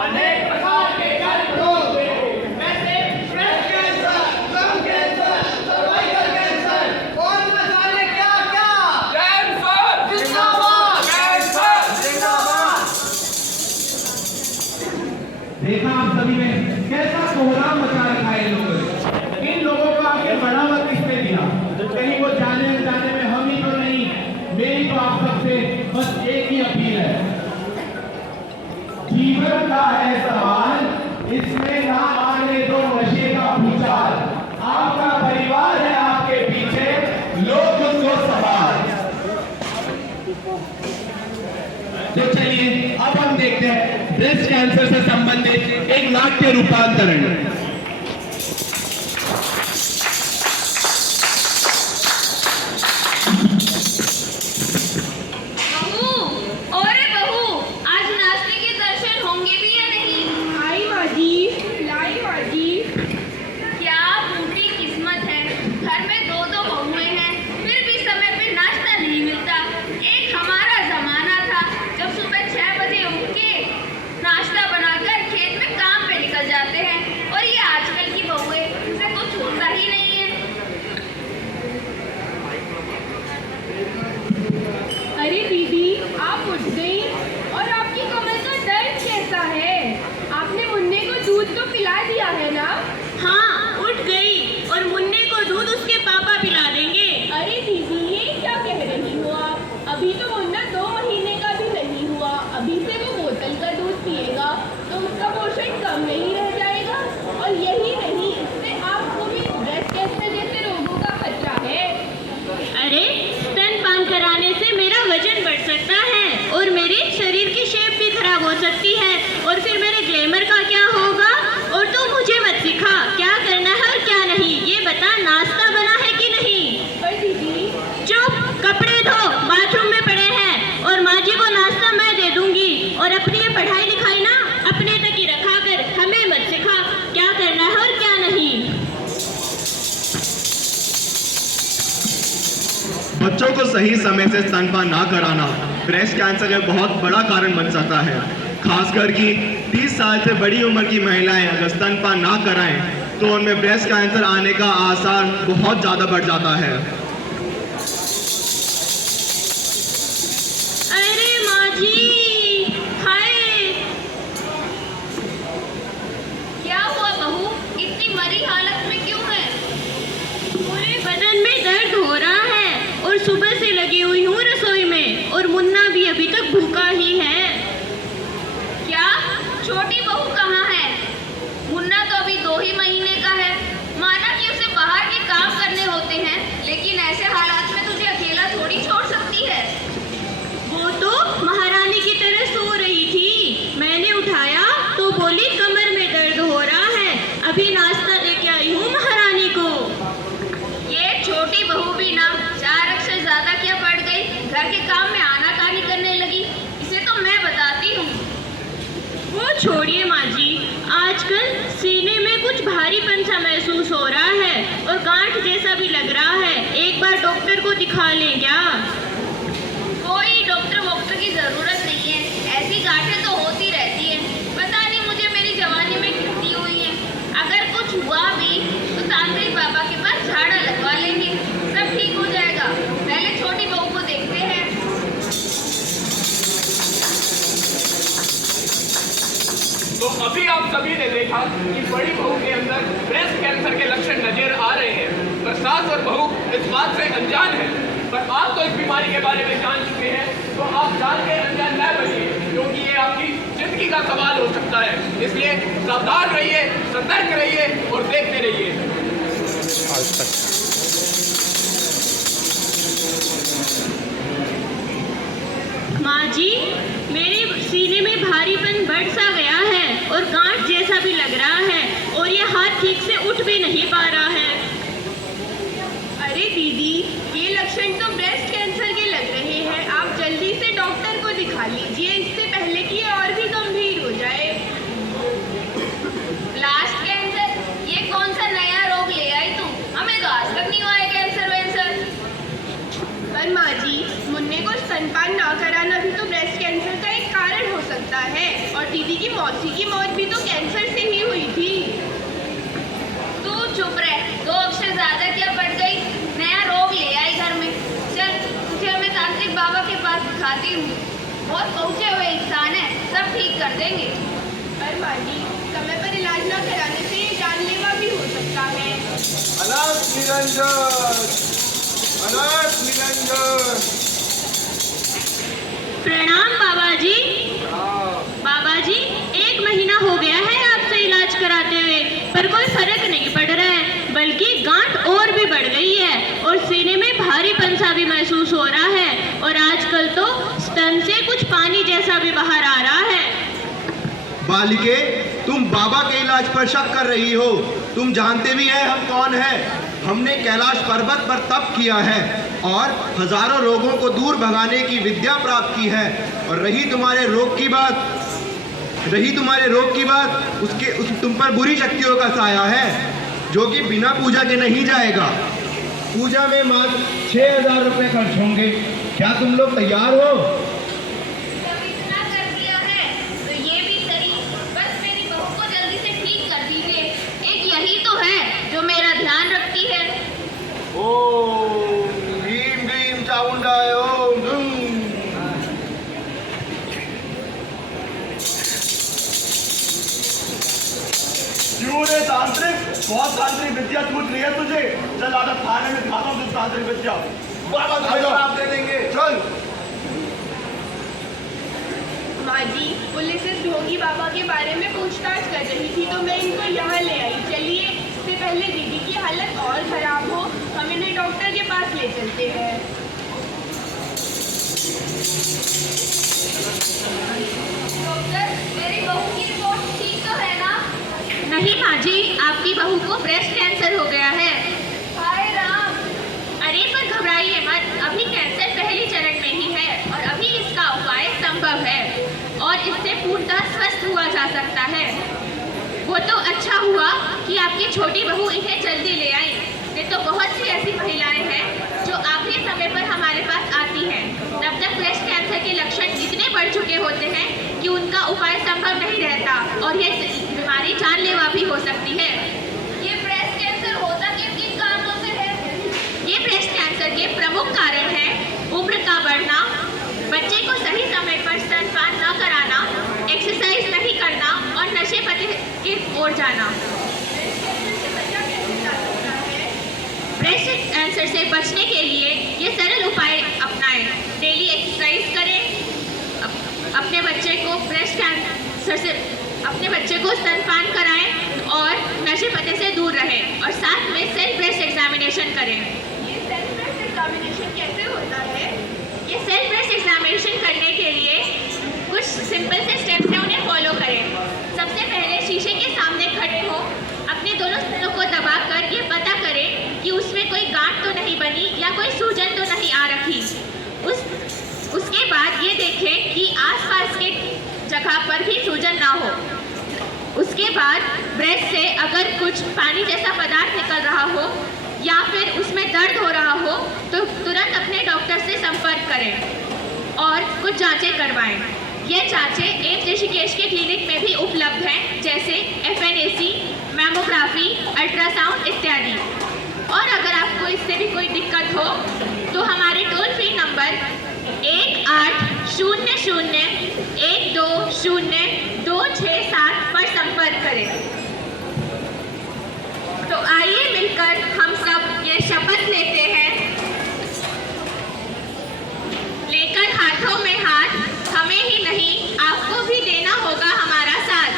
अनेक प्रकार के कर्क रोग हुए हो, जैसे breast cancer, lung cancer, cervical cancer और न जाने क्या क्या। कैंसर जिंदाबाद, कैंसर जिंदाबाद। देखा आप सभी ने कैसा कोहराम मचा रखा है इन लोगों को आगे बढ़ावा किसने दिया? कहीं वो जाने में हम ही तो नहीं। मेरी तो आप सबसे बस एक ही अपील है, जीवन का है सवाल, इसमें ना आने दो नशे का भूचाल। आपका परिवार है आपके पीछे, लोग उसको सवाल। तो चलिए अब हम देखते हैं ब्रेस्ट कैंसर से संबंधित एक नाट्य रूपांतरण। अरे दीदी, आप उठ गई और आपकी कमर का दर्द कैसा है? आपने मुन्ने को दूध तो पिला दिया है ना? हाँ, उठ गई और मुन्ने को दूध उसके पापा पिला देंगे। अरे दीदी, ये क्या कह रही हो आप? अभी तो मुन्ना 2 महीने का भी नहीं हुआ। अभी से वो बोतल का दूध पिएगा तो उसका पोषण कम नहीं रह जाएगा। और यही नहीं, इससे आपको भी ब्रेस्ट कैंसर जैसे रोगों का खतरा है। अरे, स्तनपान कराने से मेरा वजन बढ़ सकता है और मेरे शरीर की शेप भी खराब हो सकती है, और फिर मेरे ग्लैमर का क्या होगा? और तू मुझे मत सिखा क्या करना है और क्या नहीं। ये बता, नाश्ता बना है कि नहीं? पर दीदी। चुप, कपड़े धो, बाथरूम में पड़े हैं, और माँ जी को नाश्ता मैं दे दूंगी। और अपनी ये पढ़ाई लिखाई ना अपने तक ही रखा कर, हमें मत सिखा क्या करना है और क्या नहीं। बच्चों को सही समय से स्तनपान ना कराना ब्रेस्ट कैंसर का बहुत बड़ा कारण बन सकता है। खासकर कि 30 साल से बड़ी उम्र की महिलाएं अगर स्तनपान ना कराएं तो उनमें ब्रेस्ट कैंसर आने का आसार बहुत ज़्यादा बढ़ जाता है। अरे माँ जी, हाय! क्या हुआ बहू? इतनी मरी हालत में क्यों है? पूरे बदन में दर्द हो रहा है और सुबह से लगी हुई हूँ रसोई में, और मुन्ना भी अभी तक भूखा ही है। क्या? छोटी बहू कहाँ है? मुन्ना तो अभी 2 ही महीने का है। माना कि उसे बाहर के काम करने होते हैं, लेकिन ऐसे हालात में तुझे अकेला थोड़ी छोड़ सकती है। वो तो महारानी की तरह सो रही थी। मैंने उठाया तो बोली कमर में दर्द हो रहा है, अभी नाश्ता दे के आई हूँ महारानी को। ये छोटी बहू भी ना 4 अक्षर ज्यादा क्या पड़ गई, घर के काम में आनाकानी करने लगी। इसे तो मैं बताती हूँ। वो छोड़िए माँ जी, आजकल सीने में कुछ भारीपन सा महसूस हो रहा है और गांठ जैसा भी लग रहा है। एक बार डॉक्टर को दिखा लें क्या? कोई डॉक्टर की जरूरत नहीं है। ऐसी गांठें तो होती रहती है। पता नहीं मुझे मेरी जवानी में कितनी हुई है। अगर कुछ हुआ भी तो तांत्रिक बाबा के पास झाड़ा लगवा लेंगे, सब ठीक हो जाएगा। पहले छोटी बहू को देखते हैं। तो अभी आप सभी ने देखा कि बड़ी बहू के अंदर ब्रेस्ट कैंसर के लक्षण नजर आ रहे हैं, पर सास और बहू इस बात से अनजान है। पर आप तो इस बीमारी के बारे में जान चुके हैं, तो आप जान के अनजान न बनिए, क्योंकि ये आपकी जिंदगी का सवाल हो सकता है। इसलिए सावधान रहिए, सतर्क रहिए और देखते रहिए। माँ जी, मेरे सीने में भारीपन बढ़ सा गया है और गांठ जैसा भी लग रहा है, और ये हाथ ठीक से उठ भी नहीं पा रहा है। अरे दीदी, ये लक्षण तो ब्रेस्ट कैंसर के लग रहे हैं। आप जल्दी से डॉक्टर को दिखा लीजिए, इससे पहले कि ये और भी गंभीर हो जाए। Blast cancer? ये कौन सा नया रोग ले आई तुम? हमें तो आज तक नहीं हुआ है कैंसर वैंसर। पर माँ जी, मुन्ने को स्तनपान ना कराना भी तो ब्रेस्ट कैंसर का एक कारण हो सकता है। और दीदी की मौसी की बहुत पहुँचे हुए इंसान हैं, सब ठीक कर देंगे। पर माँ जी, समय पर इलाज न कराने से ये जानलेवा भी हो सकता है। अनाथ निरंजन, अनाथ निरंजन। प्रणाम बाबा जी। बाबा जी, 1 महीना हो गया है आपसे इलाज कराते हुए, पर कोई फर्क नहीं पड़ रहा है, बल्कि गांठ और भी बढ़ गई है और सीने में भारीपन सा भी महसूस हो रहा है और आजकल तो स्तन से कुछ पानी जैसा भी बाहर आ रहा है। बालिके, तुम बाबा के इलाज पर शक कर रही हो। तुम जानते भी हैं हम कौन हैं। हमने कैलाश पर्वत पर तप किया है और हजारों रोगों को दूर भगाने की विद्या प्राप्त की है। और रही तुम्हारे रोग की बात, तुम पर बुरी शक्तियों का साया है, जो कि बिना पूजा के नहीं जाएगा। पूजा में मात्र 6,000 रुपए खर्च होंगे। क्या तुम लोग तैयार हो? जब इतना कर दिया है तो ये भी सही, बस मेरी बहू को जल्दी से ठीक कर दीजिए। एक यही तो है जो मेरा ध्यान रखती है। ओम ह्रीं ह्रीं चामुंडाय ओम धूम। क्यों रे तांत्रिक, बहुत तांत्रिक विद्या छूट रही है तुझे। चल आकर थाने में दिखाता हूँ तुझे तांत्रिक विद्या। बाबा आप दे देंगे। चल। माँ जी, पुलिस इस ढोंगी बाबा के बारे में पूछताछ कर रही थी तो मैं इनको यहाँ ले आई। चलिए, इससे पहले दीदी की हालत और खराब हो, हम इन्हें डॉक्टर के पास ले चलते हैं। डॉक्टर, मेरी बहू की रिपोर्ट ठीक तो है ना? नहीं माँ जी, आपकी बहू को ब्रेस्ट कैंसर हो गया है। हाय राम। अरे पर घबराइए मत, अभी कैंसर पहली चरण में ही है और अभी इसका उपाय संभव है और इससे पूर्णतः स्वस्थ हुआ जा सकता है। वो तो अच्छा हुआ कि आपकी छोटी बहू इन्हें जल्दी ले आई, नहीं तो बहुत सी ऐसी महिलाएं हैं जो आखिरी समय पर हमारे पास आती हैं। तब तक ब्रेस्ट कैंसर के लक्षण इतने बढ़ चुके होते हैं कि उनका उपाय संभव नहीं रहता और ये बीमारी जानलेवा भी हो सकती है। ये ब्रेस्ट कैंसर होता किन किन कारणों से है? ये ब्रेस्ट कैंसर के प्रमुख कारण हैं उम्र का बढ़ना, बच्चे को सही समय पर स्तनपान न कराना, एक्सरसाइज नहीं करना और नशे पते की ओर जाना। ब्रेस्ट कैंसर से बचने के लिए ये सरल उपाय अपनाएं। डेली एक्सरसाइज करें, अपने बच्चे को स्तनपान कराएं और नशे पते से दूर रहें और साथ में सेल्फ ब्रेस्ट एग्जामिनेशन करें। ये सेल्फ ब्रेस्ट एग्जामिनेशन कैसे होता है? ये सेल्फ ब्रेस्ट एग्जामिनेशन करने के लिए कुछ सिंपल से स्टेप्स हैं, उन्हें फॉलो करें। सबसे पहले शीशे के सामने खड़े हो, अपने दोनों स्तनों को दबाकर ये पता करें कि उसमें कोई गांठ तो नहीं बनी या कोई सूजन तो नहीं आ रखी। उसके बाद ये देखें कि आसपास के जगह पर भी सूजन ना हो। उसके बाद ब्रेस्ट से अगर कुछ पानी जैसा पदार्थ निकल रहा हो या फिर उसमें दर्द हो रहा हो तो तुरंत अपने डॉक्टर से संपर्क करें और कुछ जांचें करवाएं। ये जांचें एम्स ऋषिकेश के क्लिनिक में भी उपलब्ध हैं, जैसे FNAC, मैमोग्राफी, अल्ट्रासाउंड इत्यादि। और अगर आपको इससे भी कोई दिक्कत हो तो हमारे टोल फ्री नंबर 1800-120-267 पर संपर्क करें। तो आइए मिलकर हम सब ये शपथ लेते हैं, लेकर हाथों में हाथ, हमें ही नहीं आपको भी देना होगा हमारा साथ।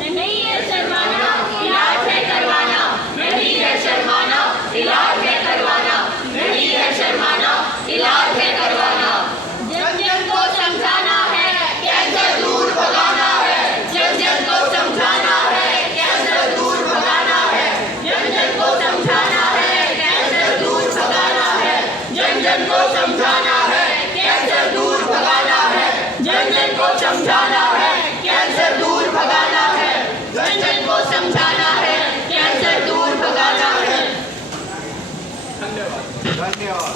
नहीं है शर्माना, इलाज है करवाना। नहीं है शर्माना, इलाज है करवाना। नहीं है शर्माना, इलाज है करवाना। जन जन को समझाना है, कैंसर दूर भगाना है। जन जन को समझाना है, कैंसर दूर भगाना है। जन जन को समझाना है, कैंसर दूर भगाना है। जन जन को समझाना है, कैंसर दूर भगाना है। जन जन को समझाना है, कैंसर दूर भगाना है। जन जन को समझाना है, कैंसर दूर भगाना है। धन्यवाद।